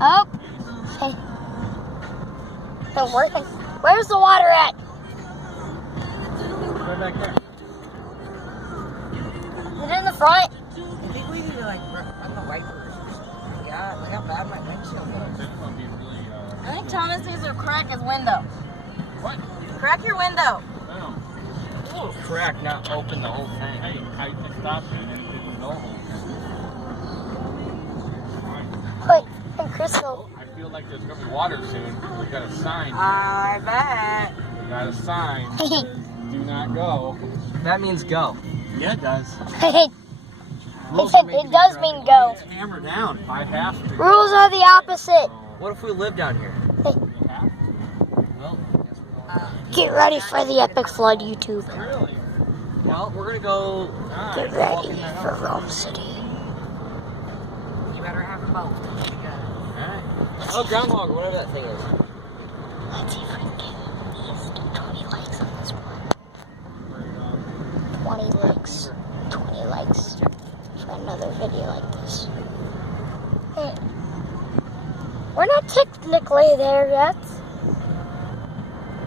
Oh. Hey. It's working. Where's the water at? Right back there. Is it in the front? I think we need to like run the wipers. Yeah, look how bad my windshield looks. I think Thomas needs to crack his window. What? Crack your window. No. A little crack, not open the whole thing. Hey, I stopped it and it didn't go. Wait, and Crystal. I feel like there's gonna be water soon. We got a sign. I bet. We got a sign. Do not go. That means go. Yeah, it does. It does mean go. Hammer down. I have to. Rules are the opposite. What if we live down here? Well, I guess we're going. Get ready for the epic flood, YouTube. Really? Well, we're gonna go. Get walk in ready that for house. Rome City. You better have a boat. Alright. Oh, groundhog, whatever that thing is. Let's see if we can get at least 20 likes on this one. 20 likes. 20 likes for another video like this. Hey, we're not technically there yet,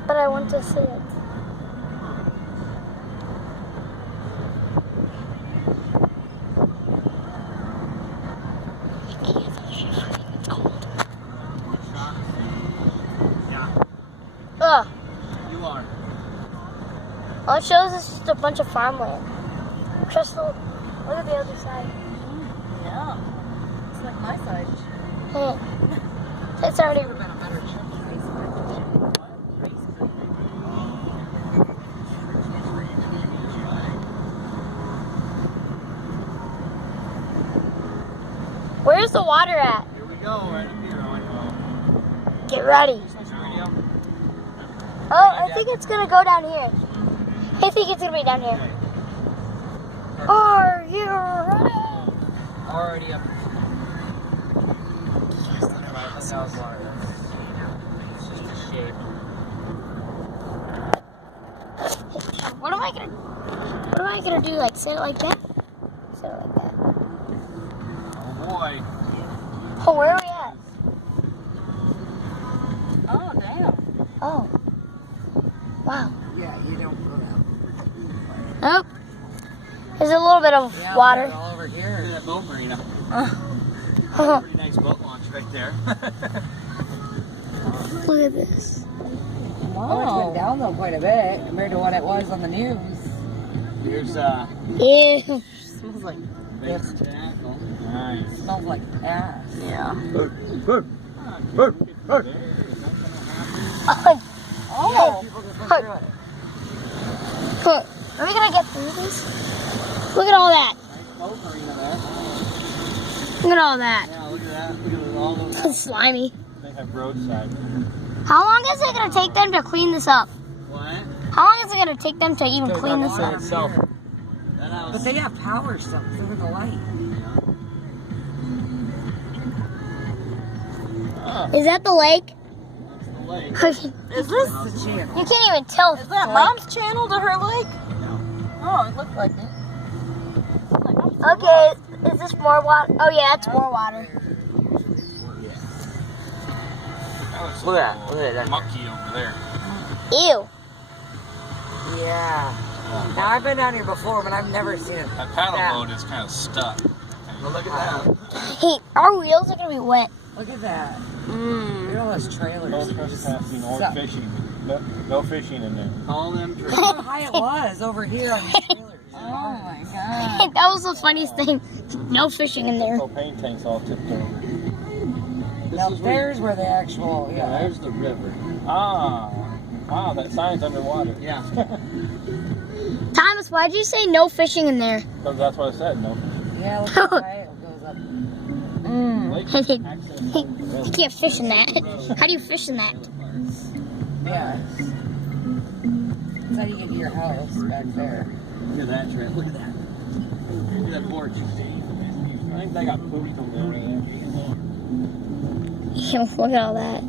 but I want to see it. It's cold. Ugh. You are. All it shows is just a bunch of farmland. Crystal, look at the other side. Yeah. It's like my side. Hey, it's already. Would have been a better trip. Where's the water at? Here we go, right up here. Get ready. Oh, I think it's gonna go down here. I think it's gonna be down here. Are you ready? Already up. That was water. It's just a shape. What am I gonna do? Like sit it like that? Sit it like that. Oh boy. Oh, where are we at? Oh, damn. Oh. Wow. Yeah, you don't go that. Oh. There's a little bit of Yeah, water. all over Look at here. that boat marina. Look Pretty nice boat launch right there. at this. Oh, it's went down though quite a bit compared to what it was on the news. Here's Ew. Smells like. big tackle. Nice. Smells like ass. Yeah. Oh, people just went through it. Are we gonna get through this? Look at all that. Nice boat marina there. Look at all that. Yeah, look at that. Look at all those. It's slimy. They have roadside. How long is it gonna take them to clean this up? What? How long is it gonna take them to even clean this up? Itself. That house. But they have power stuff. Look at the light. Is that the lake? That's the lake. You Is this? It's a channel. can't even tell. Is that Mom's channel to her lake? No. Oh, it looked like it. Okay, is this more water? Oh yeah, it's more water. Look at that. Look at that. Mucky over there. Ew. Yeah. Now I've been down here before, but I've never seen it. That paddle Yeah. boat is kind of stuck. Well, look at that. Hey, our wheels are gonna be wet. Look at that. Mmm. Look at all those trailers. No trespassing or Suck. fishing. No fishing in there. All them trees. Look how high it was over here on the trailers. Oh my god. That was the funniest thing. No fishing in there. Propane tanks all tipped over. Now there's where the actual, yeah. There's the river. Ah. Wow, that sign's underwater. Yeah. Thomas, why'd you say no fishing in there? Because that's what I said. No fishing. Yeah, look how high it goes up. Lake You access. can't fish in that. How do you fish in that? Yeah. That's how you get to your house back there. Look at that trip. Look at that. Look at that porch. I think they got pooped over there. Look at all that. I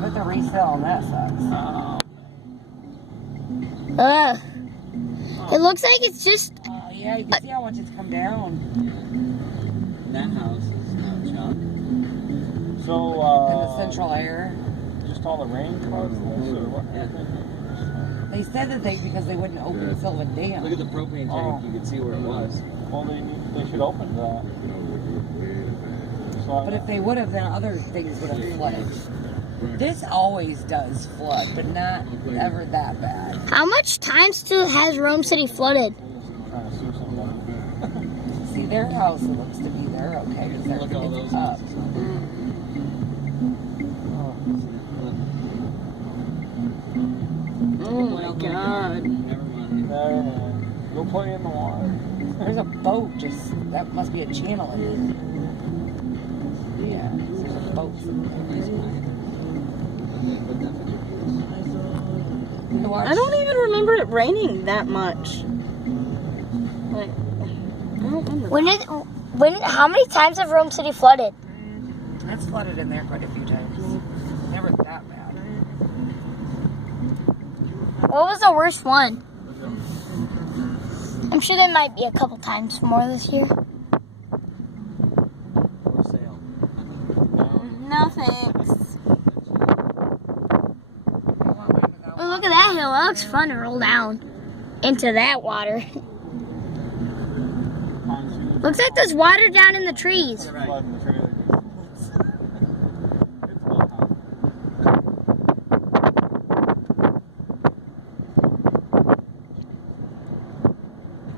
bet the resale on that sucks. Ugh. It looks like it's just. Oh, yeah, you can see how much it's come down. That house is no junk. So, And the central air. just all the rain caused this, or what? They said that because they wouldn't open Sylvan Dam. Look at the propane tank. You can see where it was. Well, they should open that. So But if they would have, then other things would have flooded. This always does flood, but not ever that bad. How much times has Rome City flooded? trying to sue somebody. See, their house, it looks to be they're okay because Look at all everything's those up. houses. Oh my god. Never mind. Go play in the water. There's a boat just, that must be a channel in it. Yeah, there's a boat somewhere. I don't even remember it raining that much. Like, I don't remember. How many times have Rome City flooded? It's flooded in there quite a few times. Never that bad. What was the worst one? I'm sure there might be a couple times more this year. For sale. No thanks. Oh, look at that hill. That looks fun to roll down into that water. Looks like there's water down in the trees. Flood in the trailer. It's about time.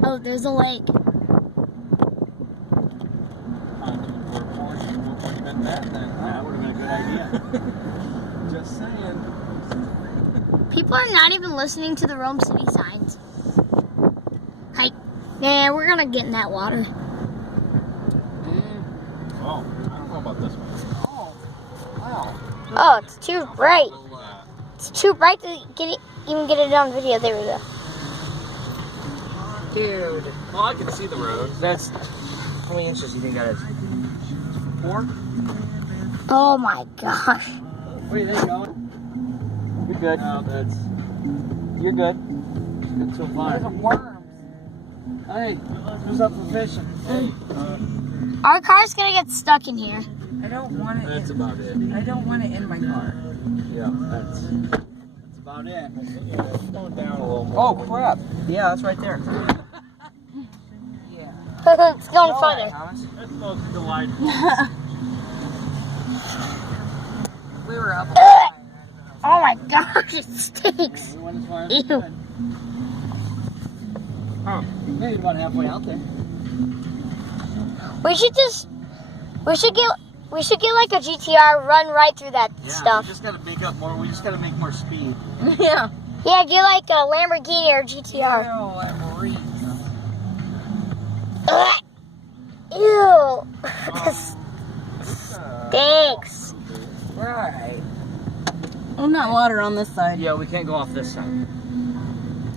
Oh, there's a lake. That would have been a good idea. Just saying. People are not even listening to the Rome City signs. Like, yeah, we're gonna get in that water. Oh, I don't know about this one. Oh, wow. Oh, it's too bright. It's too bright to even get it on video. There we go. Dude. Well, I can see the road. That's how many inches do you think that is? 4? Oh my gosh. Where are they going? You're good. No, you're good. Good so far. There's a worms. Hey, who's up for fishing? Hey. Our car's gonna get stuck in here. I don't want it. That's about it. I don't want it in my car. Yeah, that's about it. Yeah, it's going down a little more. Oh crap! Yeah, that's right there. Yeah. It's going further. That's most delightful. We were up. Oh my gosh, it stinks. Ew. Huh? Maybe about halfway out there. We should get like a GTR, run right through that stuff. We just gotta make up more. We just gotta make more speed. Yeah. Yeah, get like a Lamborghini or GTR. Ugh. Ew. This stinks. Right. There's not water on this side. Yeah, we can't go off this side.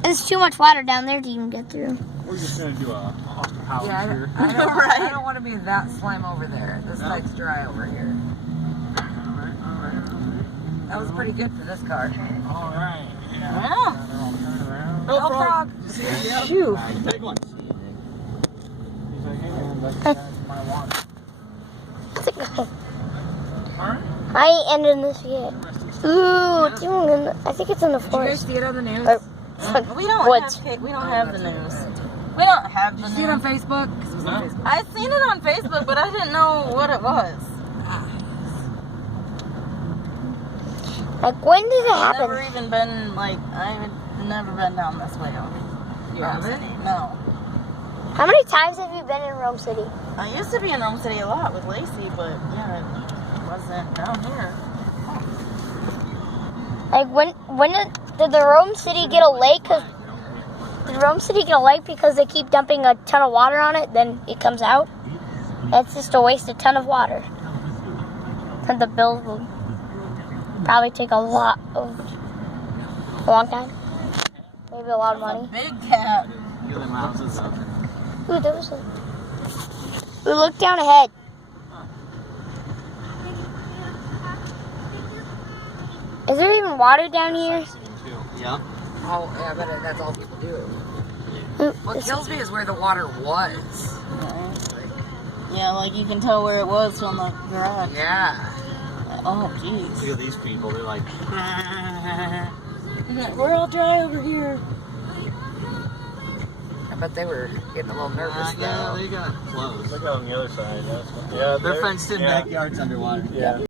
There's too much water down there to even get through. We're just gonna do a house Yeah, here. I don't, Right. I don't want to be that slime over there. This side's dry over here. That was pretty good for this car. All right. Yeah. Go Go frog. Phew. Big one. He's like, hey man, that's my water. Where's it go? I ain't ending this yet. Ooh, it's even I think it's in the Did you guys forest. see it on the news? Or, We don't woods. have we don't have the news. We don't have the Did you see it on news. Facebook? 'Cause it was on Huh? Facebook. I seen it on Facebook, but I didn't know what it was. Like, when did it I've never happen? even been like I've never been down this way on Rome City. No. How many times have you been in Rome City? I used to be in Rome City a lot with Lacey, but yeah, it wasn't down here. Like, when did the Rome City get a lake? Did Rome City get a lake because they keep dumping a ton of water on it, then it comes out? That's just to waste a ton of water. And the bill will probably take a long time. Maybe a lot of money. Big cat. Look at them houses up. Ooh, there was a... Ooh, look down ahead. Is there even water down here? Yeah. Oh, yeah, but that's all people do. Ooh, What it's- kills me is where the water was. Yeah, like you can tell where it was from the garage. Yeah. Oh, jeez. Look at these people. They're like, We're all dry over here. I bet they were getting a little nervous yeah, though. they got close. Look on the other side. Yeah, Their fenced-in backyard's underwater. Yeah.